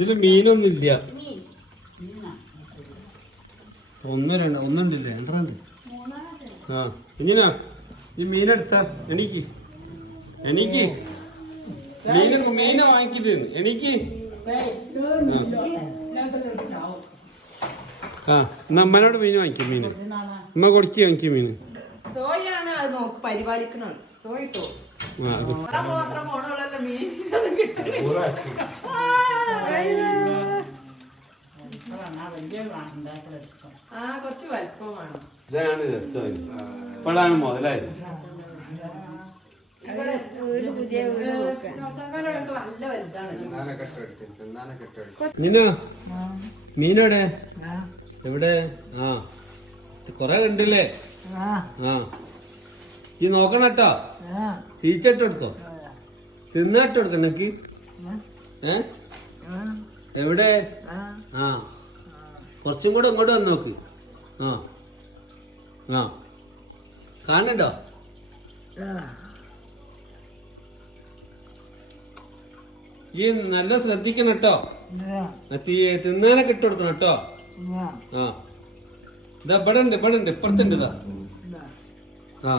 ഇതില് മീനൊന്നുമില്ല. ഒന്നുണ്ടില്ലേ? രണ്ടെണ്ണുണ്ട്. ആ ഇനിനാ ഈ മീനെടുത്ത എനിക്ക് മീനെ വാങ്ങിക്കിട്ട് എനിക്ക് ആ എന്നാ അമ്മനോട് മീൻ വാങ്ങിക്കും. മീന് അമ്മ കൊടുക്കി വാങ്ങിക്കും മീന്. സോയാണ് അത് നോക്ക് പരിപാലിക്കണം. സോയിട്ടോ കുറച്ച് വലുപ്പമാണ്. ഇതാണ് രസം. ഇപ്പോഴാണ് മുതലായത്. നിന്നോ മീനോടെ എവിടെ? ആ കൊറേ കണ്ടില്ലേ? ആ ഈ നോക്കണട്ടോ. തീച്ചിട്ട് എടുത്തോ? തിന്നിട്ട് കൊടുക്കണ എനിക്ക്. എവിടെ? ആ കുറച്ചും കൂടെ ഇങ്ങോട്ട് വന്ന് നോക്ക്. ആ ആ കാണണ്ടോ? ഈ നല്ല ശ്രദ്ധിക്കണം കേട്ടോ. തിന്നാനൊക്കെ ഇട്ട് കൊടുക്കണം കേട്ടോ. ആ ഇതാ ഇവിടെ ഉണ്ട് ഇപ്പുറത്തുണ്ട്. ഇതാ ആ